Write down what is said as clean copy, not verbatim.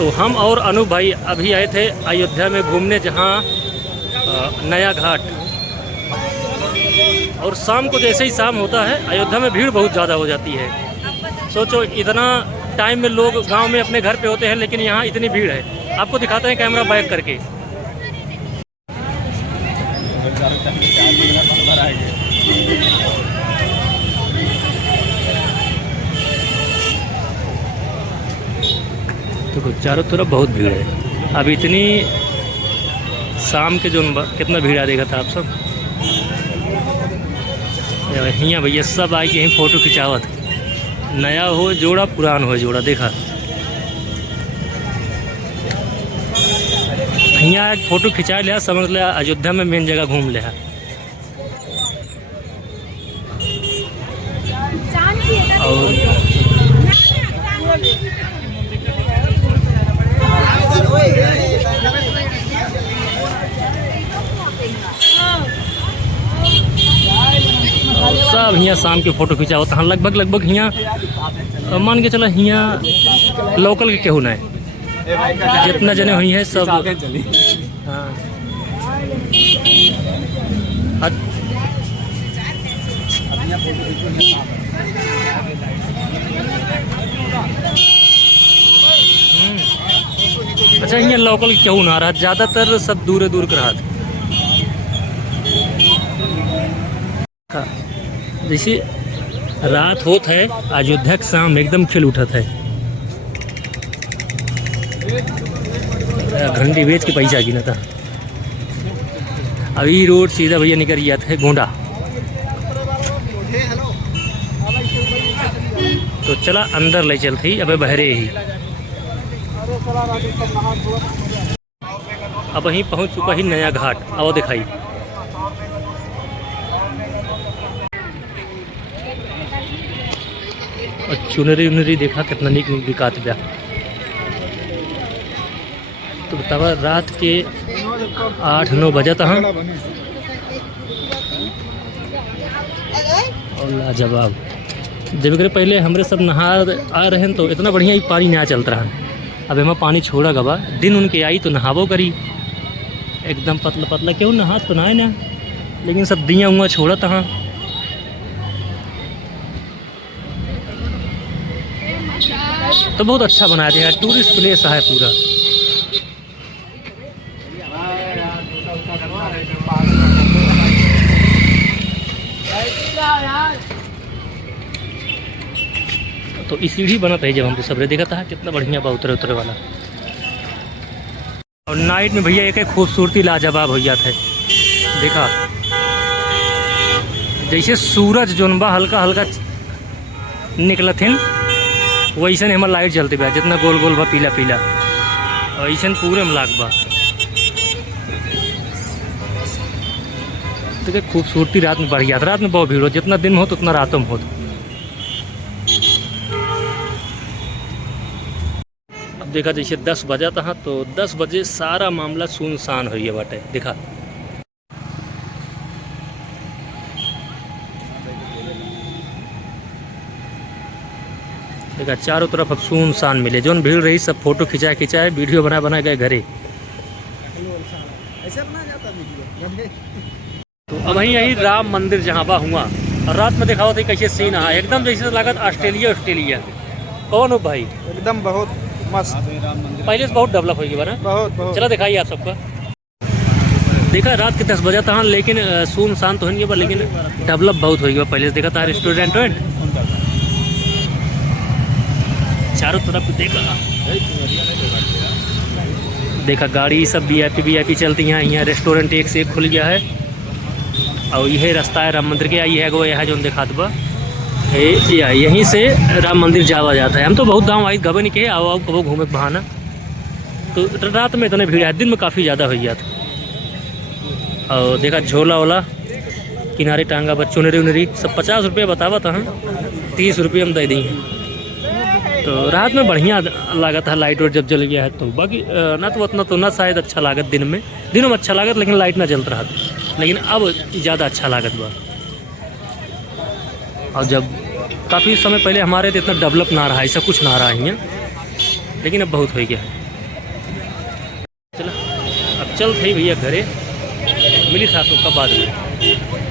तो हम और अनु भाई अभी आए थे अयोध्या में घूमने, जहाँ नया घाट। और शाम को जैसे ही शाम होता है अयोध्या में भीड़ बहुत ज़्यादा हो जाती है। सोचो इतना टाइम में लोग गांव में अपने घर पे होते हैं, लेकिन यहाँ इतनी भीड़ है। आपको दिखाते हैं कैमरा बैक करके। देखो चारों तरफ बहुत भीड़ है। अब इतनी शाम के जो कितना भीड़ आ देखा था आप सब। यहाँ भैया सब आए कि यहीं फ़ोटो खिंचावत, नया हो जोड़ा पुरान हो जोड़ा। देखा यहाँ फ़ोटो खिंचा लिया, समझ लिया अयोध्या में मेन जगह घूम लिया। और सब यहाँ शाम के फ़ोटो खिंचा होता है। लगभग यहाँ मान के चला यहाँ लोकल के केहू नहीं, जितना जने हुई है सब। हाँ अच्छा, यहाँ लोकल केहू ना रहा, ज़्यादातर सब दूर दूर कर रहा। जैसे रात होत है अयोध्या के सामने एकदम खिल उठत है। घंटी बेच के पैसा गिना था। अभी रोड सीधा भैया निकल गया था गोंडा। तो चला अंदर ले चलती, अबे बहरे ही। अब वहीं पहुंच चुका ही नया घाट। आओ दिखाई। और चुनरी उनरी देखा कितना निक बिकात बा। तो बतावा रात के 8-9 बजे तक और लाजवाब। जब करे पहले हमरे सब नहा आ रहे हैं तो इतना बढ़िया ही पानी नया चलता रहा। अब हमें पानी छोड़ा गवा, दिन उनके आई तो नहावो करी एकदम पतला पतला। क्यों नहा तो नहाए ना, लेकिन सब दिया उआ छोड़ा था। तो बहुत अच्छा बनाया दिया, टूरिस्ट प्लेस है पूरा। तो इस सीढ़ी बना था जब हम सबरे देखा था कितना बढ़िया बा उतरे उतरे वाला। और नाइट में भैया एक खूबसूरती लाजवाब भैया थे। देखा जैसे सूरज जोन बा हल्का हल्का निकला थे, वैसे हमारा लाइट जलते बा, जितना गोल गोल बा पीला पीला वैसे पूरे में लाग बा। देखिए खूबसूरती रात में बढ़ गया। रात में बहुत भीड़ हो, जितना दिन में हो उतना रातों में हो। अब देखा जैसे 10 बजा था, तो 10 बजे सारा मामला सुनसान हो गया बाटे। देखा देखा चारों तरफ अब सुनसान मिले। जो भीड़ रही सब फोटो खिंचाए वीडियो बना गए घरे। तो अब यही राम मंदिर जहाँ बा हुआ, और रात में देखा होता कैसे सीन है, एकदम जैसे लागत ऑस्ट्रेलिया। कौन हो भाई? एकदम बहुत मस्त। पहले से बहुत डेवलप हो गया ना। बहुत चला दिखाइए आप सबका। देखा रात के 10 बजे था, लेकिन सुनसान तो नहीं, लेकिन डेवलप बहुत हो गया। पहले से देखा था रेस्टोरेंट चारों तरफ देखा गाड़ी सब वीआईपी चलती हैं। यहाँ रेस्टोरेंट एक से एक खुल गया है। और यह रास्ता है राम मंदिर के। यह जो देखा बा यहीं से राम मंदिर जावा जाता है। हम तो बहुत दाम आई गबे नहीं के आओ कबो घूमे के बहाना। तो रात में इतने भीड़ है, दिन में काफ़ी ज़्यादा हो गया था। और देखा झोला वोला किनारे टांगा बा, चुनरी सब 50 रुपये बतावा था, हम 30 रुपये हम दे देंगे। तो रात में बढ़िया लागत है, लाइट और जब जल गया है तो। बाकी ना तो उतना तो ना शायद अच्छा लागत दिनों में अच्छा लागत, लेकिन लाइट ना जलता रहा। लेकिन अब ज़्यादा अच्छा लागत बा। और जब काफ़ी समय पहले हमारे तो इतना डेवलप ना रहा, ऐसा कुछ ना रहा यहाँ, लेकिन अब बहुत हो गया है। चल थी भैया घरे, मिली था सबका बाद में।